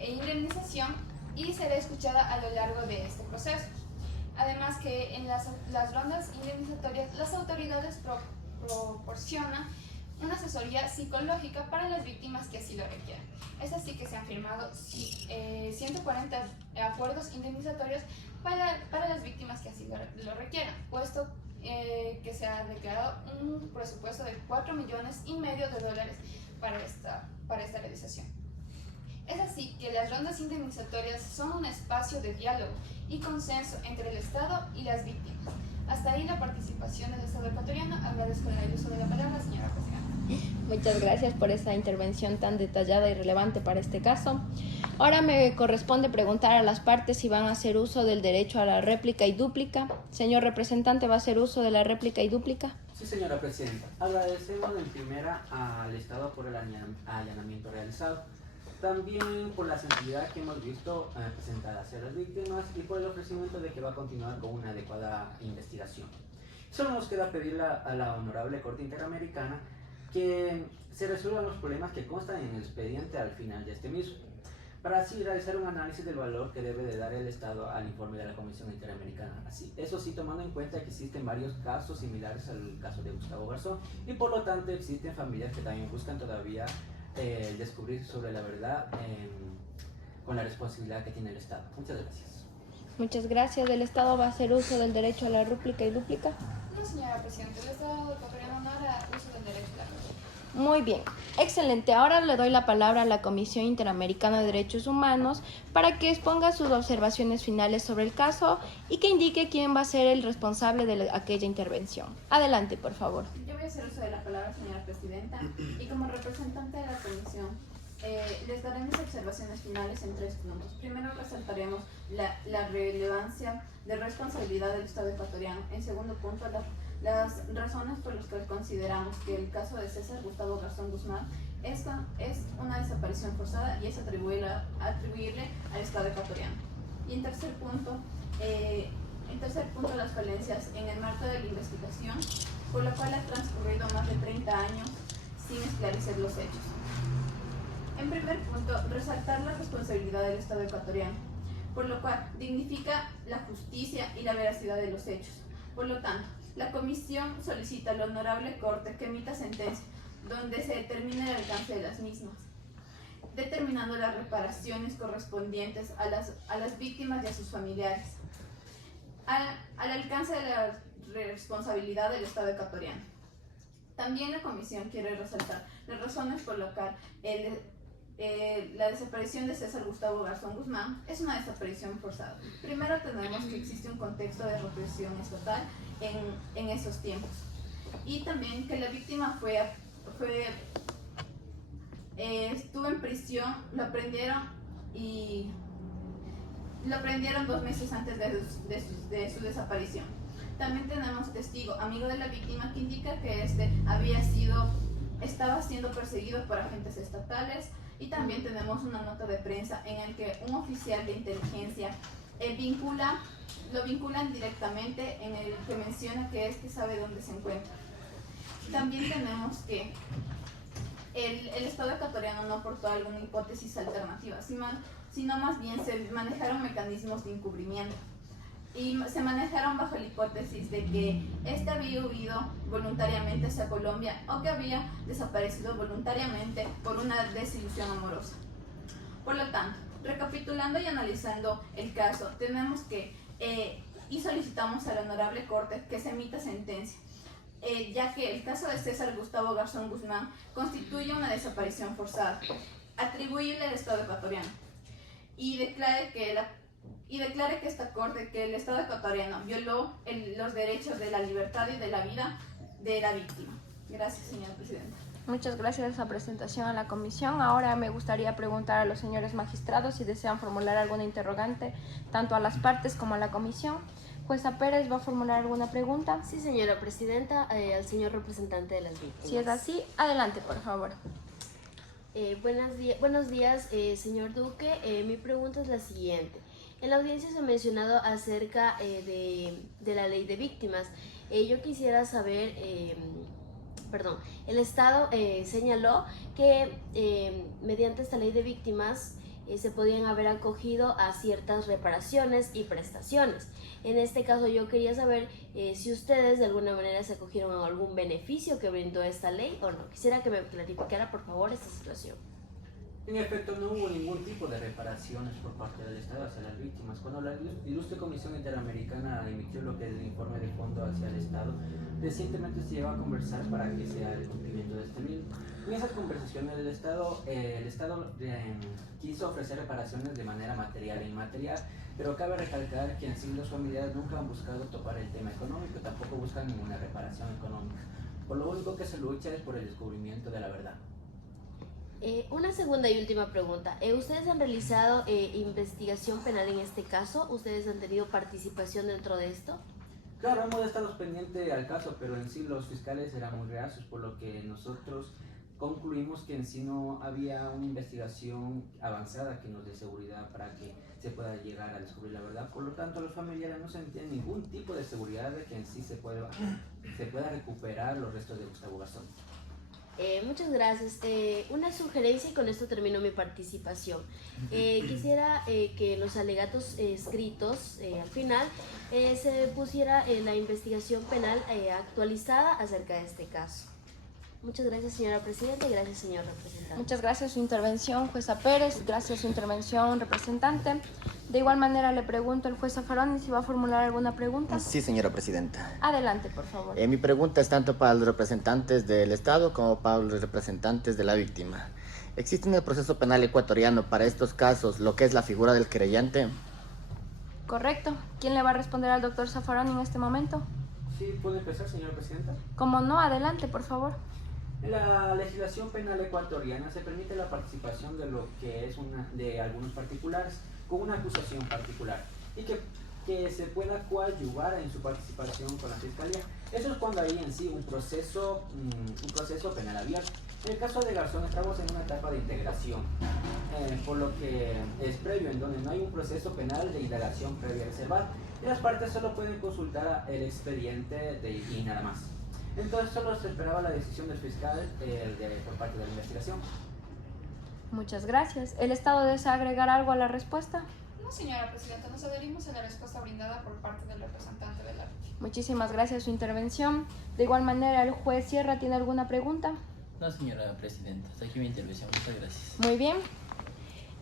indemnización y será escuchada a lo largo de este proceso. Además que en las rondas indemnizatorias las autoridades proporcionan una asesoría psicológica para las víctimas que así lo requieran. Es así que se han firmado 140 acuerdos indemnizatorios para las víctimas que así lo requieran, puesto que se ha declarado un presupuesto de $4,5 millones para esta realización. Es así que las rondas indemnizatorias son un espacio de diálogo y consenso entre el Estado y las víctimas. Hasta ahí la participación del Estado ecuatoriano. Agradezco el uso de la palabra, señora presidenta. Muchas gracias por esta intervención tan detallada y relevante para este caso. Ahora me corresponde preguntar a las partes si van a hacer uso del derecho a la réplica y dúplica. Señor representante, ¿va a hacer uso de la réplica y dúplica? Sí, señora presidenta. Agradecemos en primera al Estado por el allanamiento realizado. También por la sensibilidad que hemos visto presentada hacia las víctimas y por el ofrecimiento de que va a continuar con una adecuada investigación. Solo nos queda pedirle a la Honorable Corte Interamericana que se resuelvan los problemas que constan en el expediente al final de este mismo, para así realizar un análisis del valor que debe de dar el Estado al informe de la Comisión Interamericana. Eso sí, tomando en cuenta que existen varios casos similares al caso de Gustavo Garzón y por lo tanto existen familias que también buscan todavía descubrir sobre la verdad con la responsabilidad que tiene el Estado. Muchas gracias. Muchas gracias. ¿El Estado va a hacer uso del derecho a la réplica y dúplica? No, señora presidenta, el Estado ecuatoriano no hará uso del derecho a la réplica. Muy bien, excelente. Ahora le doy la palabra a la Comisión Interamericana de Derechos Humanos para que exponga sus observaciones finales sobre el caso y que indique quién va a ser el responsable de aquella intervención. Adelante, por favor. Yo voy a hacer uso de la palabra, señora presidenta, y como representante de la Comisión les daré mis observaciones finales en 3 puntos. Primero resaltaremos la relevancia de responsabilidad del Estado ecuatoriano. En segundo punto, las razones por las que consideramos que el caso de César Gustavo Garzón Guzmán es una desaparición forzada y es atribuirle al Estado ecuatoriano. Y en tercer punto, las falencias en el marco de la investigación, por lo cual ha transcurrido más de 30 años sin esclarecer los hechos. En primer punto, resaltar la responsabilidad del Estado ecuatoriano, por lo cual dignifica la justicia y la veracidad de los hechos. Por lo tanto, la Comisión solicita a la Honorable Corte que emita sentencia donde se determina el alcance de las mismas, determinando las reparaciones correspondientes a las víctimas y a sus familiares, al alcance de la responsabilidad del Estado ecuatoriano. También la Comisión quiere resaltar las razones por las que la desaparición de César Gustavo Garzón Guzmán es una desaparición forzada. Primero tenemos que existe un contexto de represión estatal en esos tiempos, y también que la víctima estuvo en prisión, lo prendieron 2 meses antes de su desaparición. También tenemos testigo, amigo de la víctima, que indica que estaba siendo perseguido por agentes estatales, y también tenemos una nota de prensa en el que un oficial de inteligencia lo vinculan directamente, en el que menciona que sabe dónde se encuentra. También tenemos que el Estado ecuatoriano no aportó alguna hipótesis alternativa, sino más bien se manejaron mecanismos de encubrimiento. Y se manejaron bajo la hipótesis de que había huido voluntariamente hacia Colombia, o que había desaparecido voluntariamente por una desilusión amorosa. Por lo tanto, recapitulando y analizando el caso, tenemos que y solicitamos a la Honorable Corte que se emita sentencia, ya que el caso de César Gustavo Garzón Guzmán constituye una desaparición forzada, atribuible al Estado ecuatoriano, y declare que esta Corte, que el Estado ecuatoriano violó los derechos de la libertad y de la vida de la víctima. Gracias, señora presidenta. Muchas gracias por esa presentación a la comisión. Ahora me gustaría preguntar a los señores magistrados si desean formular alguna interrogante, tanto a las partes como a la comisión. Jueza Pérez, ¿va a formular alguna pregunta? Sí, señora presidenta, al señor representante de las víctimas. Si es así, adelante, por favor. Buenos días, señor Duque. Mi pregunta es la siguiente. En la audiencia se ha mencionado acerca de la ley de víctimas. Yo quisiera saber, el Estado señaló que mediante esta ley de víctimas se podían haber acogido a ciertas reparaciones y prestaciones. En este caso yo quería saber si ustedes de alguna manera se acogieron a algún beneficio que brindó esta ley o no. Quisiera que me clarificara por favor esta situación. En efecto, no hubo ningún tipo de reparaciones por parte del Estado hacia las víctimas. Cuando la Ilustre Comisión Interamericana emitió lo que es el informe de fondo hacia el Estado, recientemente se llegó a conversar para que sea el cumplimiento de este mismo. En esas conversaciones el Estado quiso ofrecer reparaciones de manera material e inmaterial, pero cabe recalcar que en sí los familiares nunca han buscado topar el tema económico, tampoco buscan ninguna reparación económica. Por lo único que se lucha es por el descubrimiento de la verdad. Una segunda y última pregunta. ¿Ustedes han realizado investigación penal en este caso? ¿Ustedes han tenido participación dentro de esto? Claro, hemos estado pendientes al caso, pero en sí los fiscales eran muy reacios, por lo que nosotros concluimos que en sí no había una investigación avanzada que nos dé seguridad para que se pueda llegar a descubrir la verdad. Por lo tanto, los familiares no sentían ningún tipo de seguridad de que en sí se pueda recuperar los restos de Gustavo Garzón. Muchas gracias. Una sugerencia y con esto termino mi participación. Quisiera que en los alegatos escritos al final se pusiera la investigación penal actualizada acerca de este caso. Muchas gracias, señora presidenta, y gracias, señor representante. Muchas gracias su intervención, jueza Pérez. Gracias su intervención, representante. De igual manera le pregunto al juez Zaffaroni si va a formular alguna pregunta. Sí, señora presidenta. Adelante, por favor. Mi pregunta es tanto para los representantes del Estado como para los representantes de la víctima. ¿Existe en el proceso penal ecuatoriano para estos casos lo que es la figura del querellante? Correcto. ¿Quién le va a responder al doctor Zaffaroni en este momento? Sí, ¿puedo empezar, señora presidenta? Como no, adelante, por favor. En la legislación penal ecuatoriana se permite la participación de lo que es de algunos particulares con una acusación particular y que se pueda coadyuvar en su participación con la fiscalía. Eso es cuando hay en sí un proceso penal abierto. En el caso de Garzón estamos en una etapa de integración, por lo que es previo, en donde no hay un proceso penal de indagación previa reservada y las partes solo pueden consultar el expediente y nada más. Entonces solo se esperaba la decisión del fiscal por parte de la investigación. Muchas gracias. ¿El Estado desea agregar algo a la respuesta? No, señora presidenta, nos adherimos a la respuesta brindada por parte del representante de la víctima. Muchísimas gracias por su intervención. De igual manera, ¿el juez Sierra tiene alguna pregunta? No, señora presidenta, hasta aquí mi intervención. Muchas gracias. Muy bien.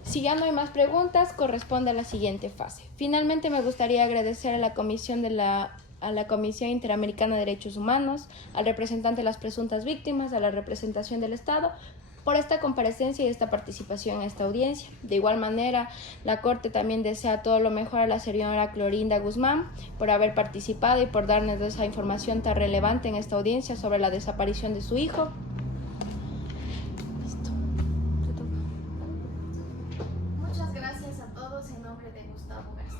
Si ya no hay más preguntas, corresponde a la siguiente fase. Finalmente, me gustaría agradecer a la Comisión Interamericana de Derechos Humanos, al representante de las presuntas víctimas, a la representación del Estado, por esta comparecencia y esta participación en esta audiencia. De igual manera, la Corte también desea todo lo mejor a la señora Clorinda Guzmán por haber participado y por darnos esa información tan relevante en esta audiencia sobre la desaparición de su hijo. Muchas gracias a todos en nombre de Gustavo García.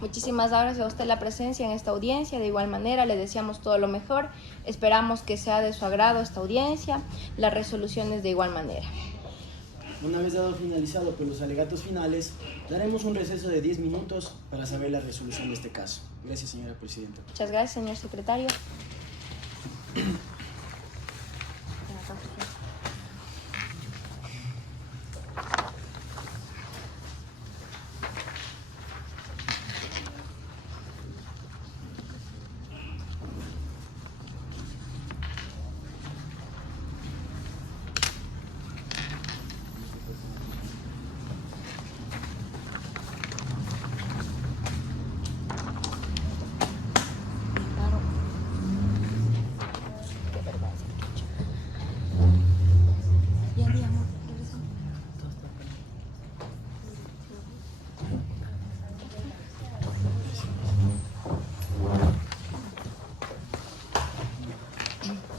Muchísimas gracias a usted la presencia en esta audiencia. De igual manera, le deseamos todo lo mejor. Esperamos que sea de su agrado esta audiencia, las resoluciones de igual manera. Una vez dado finalizado por los alegatos finales, daremos un receso de 10 minutos para saber la resolución de este caso. Gracias, señora presidenta. Muchas gracias, señor secretario.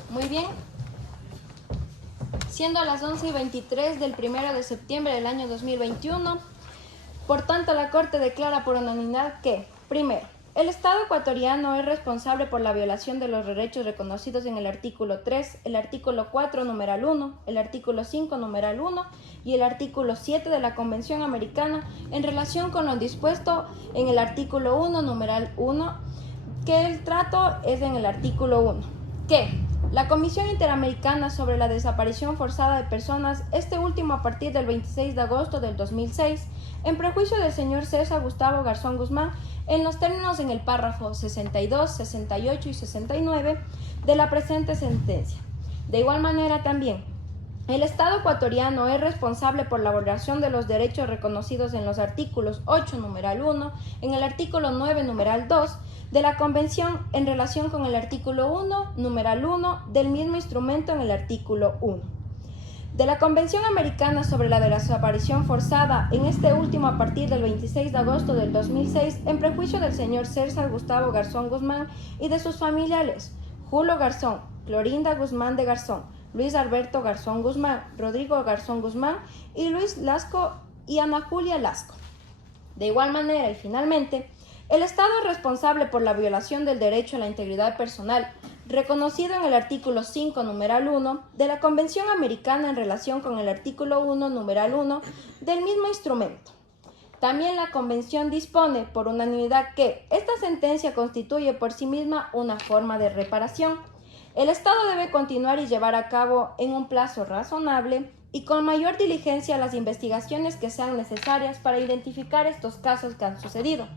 Muy bien. Siendo las 11:23 del 1 de septiembre del año 2021, por tanto, la Corte declara por unanimidad que, primero, el Estado ecuatoriano es responsable por la violación de los derechos reconocidos en el artículo 3, el artículo 4, numeral 1, el artículo 5, numeral 1 y el artículo 7 de la Convención Americana en relación con lo dispuesto en el artículo 1, numeral 1, que el trato es en el artículo 1, que la Comisión Interamericana sobre la Desaparición Forzada de Personas, este último a partir del 26 de agosto del 2006, en prejuicio del señor César Gustavo Garzón Guzmán, en los términos en el párrafo 62, 68 y 69 de la presente sentencia. De igual manera también, el Estado ecuatoriano es responsable por la violación de los derechos reconocidos en los artículos 8, numeral 1, en el artículo 9, numeral 2, de la Convención en relación con el artículo 1, numeral 1, del mismo instrumento en el artículo 1. De la Convención Americana sobre la Desaparición Forzada, en este último a partir del 26 de agosto del 2006, en prejuicio del señor César Gustavo Garzón Guzmán y de sus familiares, Julio Garzón, Clorinda Guzmán de Garzón, Luis Alberto Garzón Guzmán, Rodrigo Garzón Guzmán y Luis Lasco y Ana Julia Lasco. De igual manera y finalmente, el Estado es responsable por la violación del derecho a la integridad personal, reconocido en el artículo 5, numeral 1, de la Convención Americana en relación con el artículo 1, numeral 1, del mismo instrumento. También la Convención dispone por unanimidad que esta sentencia constituye por sí misma una forma de reparación. El Estado debe continuar y llevar a cabo en un plazo razonable y con mayor diligencia las investigaciones que sean necesarias para identificar estos casos que han sucedido,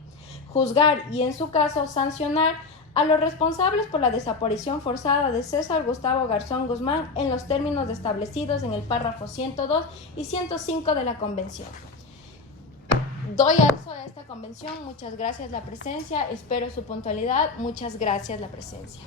juzgar y, en su caso, sancionar a los responsables por la desaparición forzada de César Gustavo Garzón Guzmán en los términos establecidos en el párrafo 102 y 105 de la Convención. Doy aviso a esta convención. Muchas gracias la presencia. Espero su puntualidad. Muchas gracias la presencia.